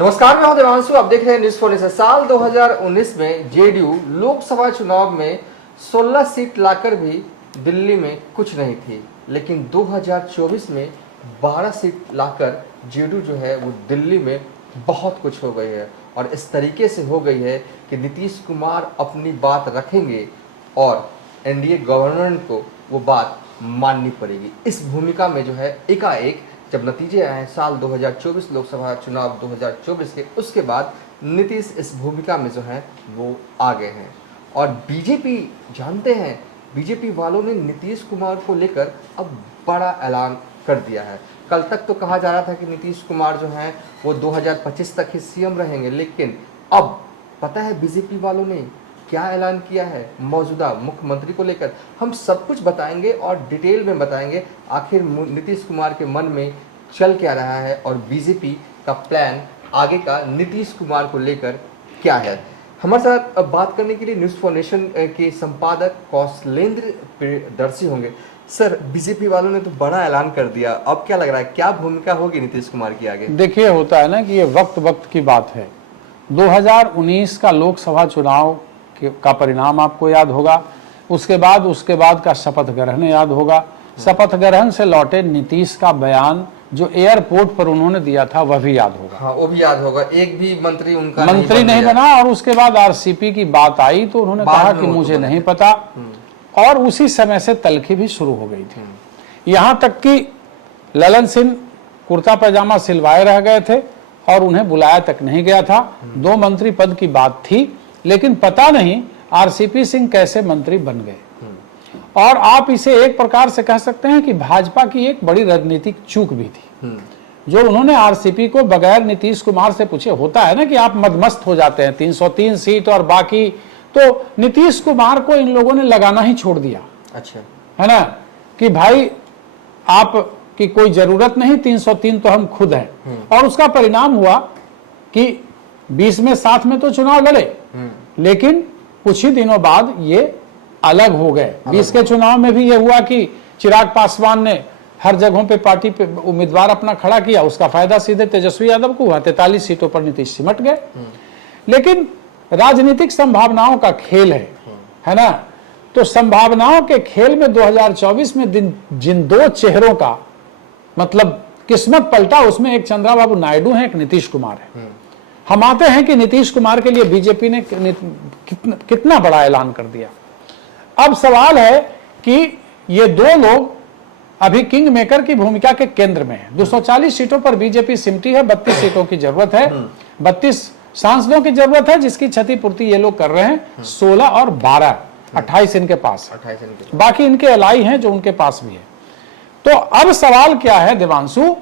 नमस्कार, मैं हूं देवांशु। आप देख रहे हैं न्यूज़ 4 साल 2019 में जेडीयू लोकसभा चुनाव में 16 सीट लाकर भी दिल्ली में कुछ नहीं थी, लेकिन 2024 में 12 सीट लाकर जेडीयू जो है वो दिल्ली में बहुत कुछ हो गई है। और इस तरीके से हो गई है कि नीतीश कुमार अपनी बात रखेंगे और एनडीए गवर्नमेंट को वो बात माननी पड़ेगी। इस भूमिका में जो है एकाएक जब नतीजे आए साल 2024 लोकसभा चुनाव 2024 के, उसके बाद नीतीश इस भूमिका में जो है वो आ गए हैं। और बीजेपी जानते हैं, बीजेपी वालों ने नीतीश कुमार को लेकर अब बड़ा ऐलान कर दिया है। कल तक तो कहा जा रहा था कि नीतीश कुमार जो हैं वो 2025 तक ही सीएम रहेंगे, लेकिन अब पता है बीजेपी वालों ने क्या ऐलान किया है मौजूदा मुख्यमंत्री को लेकर। हम सब कुछ बताएंगे और डिटेल में बताएंगे आखिर नीतीश कुमार के मन में चल क्या रहा है और बीजेपी का प्लान आगे का नीतीश कुमार को लेकर क्या है। हमारे साथ बात करने के लिए न्यूज़ फॉर नेशन के संपादक कौशलेंद्र प्रियदर्शी होंगे। सर, बीजेपी वालों ने तो बड़ा ऐलान कर दिया, अब क्या लग रहा है, क्या भूमिका होगी नीतीश कुमार की आगे? देखिए, होता है ना कि ये वक्त की बात है। 2019 का लोकसभा चुनाव का परिणाम आपको याद होगा, उसके बाद का शपथ ग्रहण याद होगा। शपथ ग्रहण से लौटे नीतीश का बयान जो एयरपोर्ट पर उन्होंने दिया था वह भी याद होगा। हाँ, वो भी याद होगा। एक भी मंत्री उनका नहीं बना। और उसके बाद आरसीपी की बात आई तो उन्होंने कहा कि मुझे नहीं पता, और उसी समय से तल्खी भी शुरू हो गई थी। यहां तक कि ललन सिंह कुर्ता पैजामा सिलवाए रह गए थे और उन्हें बुलाया तक नहीं गया था। 2 मंत्री पद की बात थी, लेकिन पता नहीं आरसीपी सिंह कैसे मंत्री बन गए। और आप इसे एक प्रकार से कह सकते हैं कि भाजपा की एक बड़ी राजनीतिक चूक भी थी जो उन्होंने आरसीपी को बगैर नीतीश कुमार से पूछे। होता है ना कि आप मदमस्त हो जाते हैं, 303 सीट और बाकी, तो नीतीश कुमार को इन लोगों ने लगाना ही छोड़ दिया। अच्छा है ना, कि भाई आप की कोई जरूरत नहीं, 303 तो हम खुद हैं। और उसका परिणाम हुआ कि 20 में 7 में तो चुनाव लड़े, लेकिन कुछ ही दिनों बाद ये अलग हो गए। 20 के चुनाव में भी ये हुआ कि चिराग पासवान ने हर जगहों पे पार्टी पे उम्मीदवार अपना खड़ा किया, उसका फायदा सीधे तेजस्वी यादव को हुआ। 43 सीटों पर नीतीश सिमट गए। लेकिन राजनीतिक संभावनाओं का खेल है ना, तो संभावनाओं के खेल में 2024 में जिन 2 चेहरों का मतलब किस्मत पलटा, उसमें एक चंद्रबाबू नायडू है, एक नीतीश कुमार है। हम आते हैं कि नीतीश कुमार के लिए बीजेपी ने कितना बड़ा ऐलान कर दिया। अब सवाल है कि ये 2 लोग अभी किंग मेकर की भूमिका के केंद्र में है। 240 सीटों पर बीजेपी सिमटी है, 32 सीटों की जरूरत है, 32 सांसदों की जरूरत है, जिसकी क्षतिपूर्ति ये लोग कर रहे हैं। 16 और 12, 28 इनके पास, बाकी इनके एलाई हैं जो उनके पास भी है। तो अब सवाल क्या है देवांशु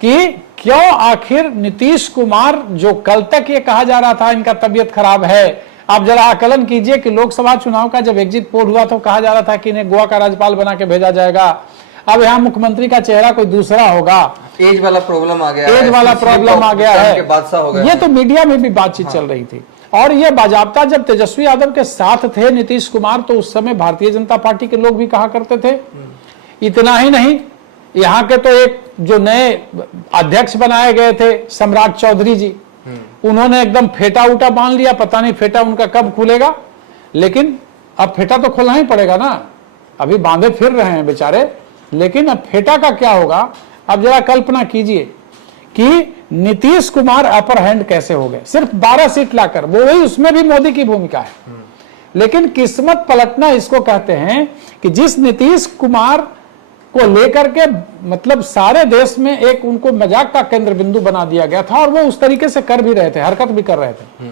कि क्यों आखिर नीतीश कुमार, जो कल तक ये कहा जा रहा था इनका तबीयत खराब है, आप जरा आकलन कीजिए कि लोकसभा चुनाव का जब एग्जिट पोल हुआ तो कहा जा रहा था कि इन्हें गोवा का राज्यपाल बना के भेजा जाएगा, अब यहाँ मुख्यमंत्री का चेहरा कोई दूसरा होगा, एज वाला प्रॉब्लम आ गया, है। ये तो मीडिया में भी बातचीत चल रही थी। और ये बाजाबता जब तेजस्वी यादव के साथ थे नीतीश कुमार, तो उस समय भारतीय जनता पार्टी के लोग भी कहा करते थे। इतना ही नहीं, यहाँ के तो एक जो नए अध्यक्ष बनाए गए थे सम्राट चौधरी जी, उन्होंने एकदम फेटा उटा बांध लिया। पता नहीं फेटा उनका कब खुलेगा, लेकिन अब फेटा तो खोलना ही पड़ेगा ना। अभी बांधे फिर रहे हैं बेचारे, लेकिन अब फेटा का क्या होगा। अब जरा कल्पना कीजिए कि नीतीश कुमार अपर हैंड कैसे हो गए, सिर्फ 12 सीट लाकर, वो वही, उसमें भी मोदी की भूमिका है। लेकिन किस्मत पलटना इसको कहते हैं कि जिस नीतीश कुमार को लेकर के मतलब सारे देश में एक उनको मजाक का केंद्र बिंदु बना दिया गया था, और वो उस तरीके से कर भी रहे थे, हरकत भी कर रहे थे।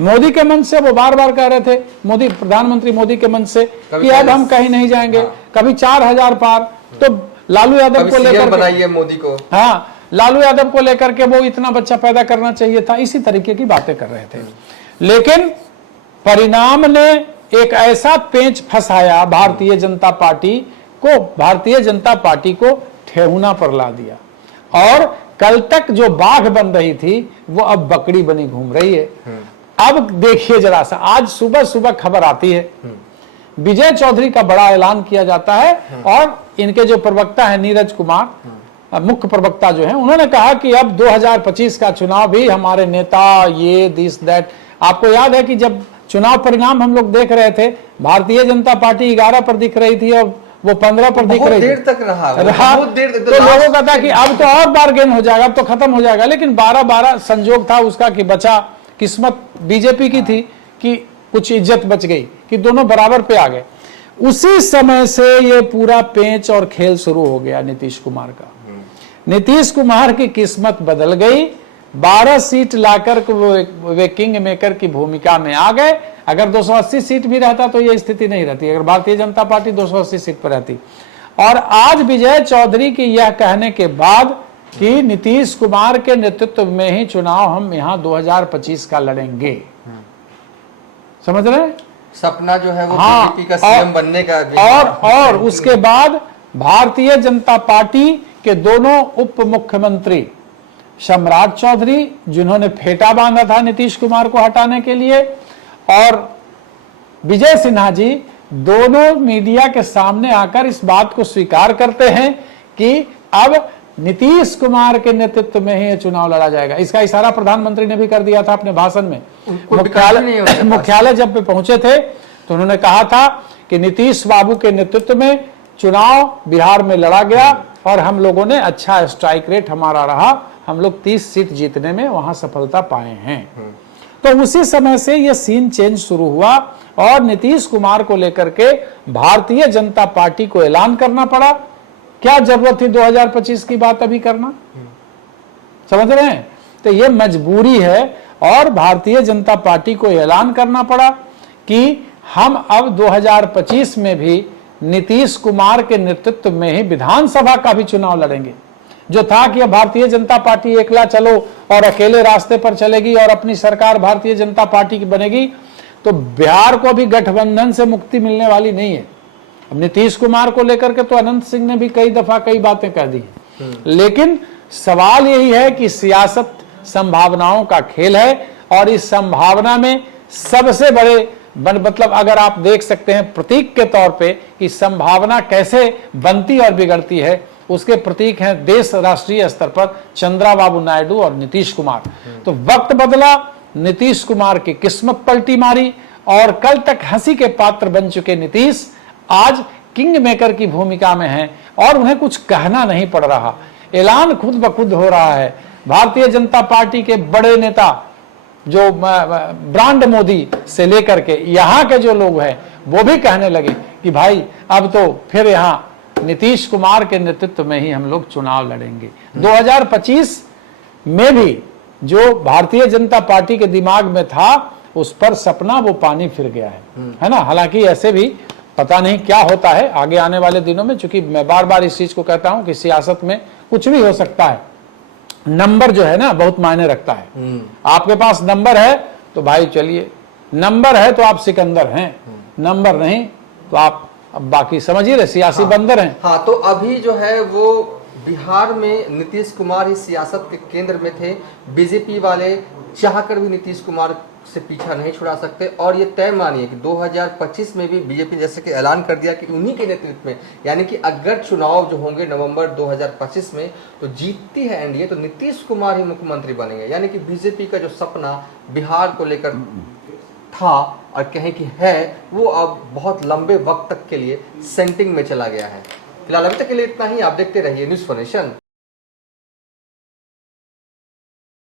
मोदी के मन से वो बार बार कह रहे थे, मोदी प्रधानमंत्री मोदी के मन से कि अब हम कहीं नहीं जाएंगे। कभी 4000 पार, तो लालू यादव को लेकर बनाइए मोदी को, हाँ, लालू यादव को लेकर के वो इतना बच्चा पैदा करना चाहिए था, इसी तरीके की बातें कर रहे थे। लेकिन परिणाम ने एक ऐसा पेंच फंसाया भारतीय जनता पार्टी को ठेहुना पर ला दिया, और कल तक जो बाघ बन रही थी वो अब बकरी बनी घूम रही है। अब देखिए जरा सा, आज सुबह खबर आती है, विजय चौधरी का बड़ा ऐलान किया जाता है, और इनके जो प्रवक्ता है नीरज कुमार, मुख्य प्रवक्ता जो हैं, उन्होंने कहा कि अब 2025 का चुनाव भी हमारे नेता ये दिस दैट। आपको याद है कि जब चुनाव परिणाम हम लोग देख रहे थे, भारतीय जनता पार्टी 11 पर दिख रही थी और वो 15 पर दिख रही थी। देर तक रहा बहुत देर तो लोगों का था कि अब तो और बार्गेन हो जाएगा, अब तो खत्म हो जाएगा, लेकिन 12-12 संजोग था उसका कि बचा। किस्मत बीजेपी की थी कि कुछ इज्जत बच गई कि दोनों बराबर पे आ गए। उसी समय से ये पूरा पेंच और खेल शुरू हो गया नीतीश कुमार का। नीतीश कुमार की किस्मत बदल गई, 12 सीट लाकर वे किंग मेकर की भूमिका में आ गए। अगर 280 सीट भी रहता तो ये स्थिति नहीं रहती, अगर भारतीय जनता पार्टी 280 सीट पर रहती। और आज विजय चौधरी की यह कहने के बाद कि नीतीश कुमार के नेतृत्व में ही चुनाव हम यहां 2025 का लड़ेंगे, समझ रहे हैं? सपना जो है वो हाँ, बीजेपी का सीएम बनने का भी और उसके बाद भारतीय जनता पार्टी के दोनों उप मुख्यमंत्री सम्राट चौधरी, जिन्होंने फेटा बांधा था नीतीश कुमार को हटाने के लिए, और विजय सिन्हा जी, दोनों मीडिया के सामने आकर इस बात को स्वीकार करते हैं कि अब नीतीश कुमार के नेतृत्व में ही ये चुनाव लड़ा जाएगा। इसका इशारा प्रधानमंत्री ने भी कर दिया था अपने भाषण में। मुख्यालय जब वे पहुंचे थे तो उन्होंने कहा था कि नीतीश बाबू के नेतृत्व में चुनाव बिहार में लड़ा गया और हम लोगों ने अच्छा स्ट्राइक रेट हमारा रहा, हम लोग 30 सीट जीतने में वहां सफलता पाए हैं। तो उसी समय से यह सीन चेंज शुरू हुआ और नीतीश कुमार को लेकर के भारतीय जनता पार्टी को ऐलान करना पड़ा। क्या जरूरत थी 2025 की बात अभी करना, समझ रहे हैं? तो यह मजबूरी है और भारतीय जनता पार्टी को ऐलान करना पड़ा कि हम अब 2025 में भी नीतीश कुमार के नेतृत्व में ही विधानसभा का भी चुनाव लड़ेंगे। जो था कि अब भारतीय जनता पार्टी एकला चलो और अकेले रास्ते पर चलेगी और अपनी सरकार भारतीय जनता पार्टी की बनेगी, तो बिहार को भी गठबंधन से मुक्ति मिलने वाली नहीं है। अब नीतीश कुमार को लेकर के तो अनंत सिंह ने भी कई दफा कई बातें कह दी, लेकिन सवाल यही है कि सियासत संभावनाओं का खेल है और इस संभावना में सबसे बड़े मतलब अगर आप देख सकते हैं प्रतीक के तौर पे कि संभावना कैसे बनती और बिगड़ती है, उसके प्रतीक हैं देश राष्ट्रीय स्तर पर चंद्रबाबू नायडू और नीतीश कुमार। तो वक्त बदला, नीतीश कुमार की किस्मत पलटी मारी और कल तक हंसी के पात्र बन चुके नीतीश आज किंग मेकर की भूमिका में हैं और उन्हें कुछ कहना नहीं पड़ रहा, ऐलान खुद ब खुद हो रहा है। भारतीय जनता पार्टी के बड़े नेता जो ब्रांड मोदी से लेकर के यहाँ के जो लोग हैं वो भी कहने लगे कि भाई अब तो फिर यहाँ नीतीश कुमार के नेतृत्व में ही हम लोग चुनाव लड़ेंगे। 2025 में भी जो भारतीय जनता पार्टी के दिमाग में था उस पर सपना वो पानी फिर गया है ना। हालांकि ऐसे भी पता नहीं क्या होता है आगे आने वाले दिनों में, चूंकि मैं बार बार इस चीज को कहता हूं कि सियासत में कुछ भी हो सकता है। नंबर जो है ना बहुत मायने रखता है। आपके पास नंबर है तो भाई चलिए, नंबर है तो आप सिकंदर हैं, नंबर नहीं तो आप अब बाकी समझिए रहे सियासी बंदर हैं। हाँ, तो अभी जो है वो बिहार में नीतीश कुमार ही सियासत के केंद्र में थे। बीजेपी वाले चाहकर भी नीतीश कुमार से पीछा नहीं छुड़ा सकते और ये तय मानिए कि 2025 में भी बीजेपी जैसे कि ऐलान कर दिया कि उन्हीं के नेतृत्व में, यानी कि अगर चुनाव जो होंगे नवंबर 2025 में तो जीतती है एनडीए तो नीतीश कुमार ही मुख्यमंत्री बनेंगे। यानी कि बीजेपी का जो सपना बिहार को लेकर था और कहें कि है वो अब बहुत लंबे वक्त तक के लिए सेंटिंग में चला गया है। फिलहाल अभी तक के लिए इतना ही। आप देखते रहिए न्यूज़ फॉर नेशन।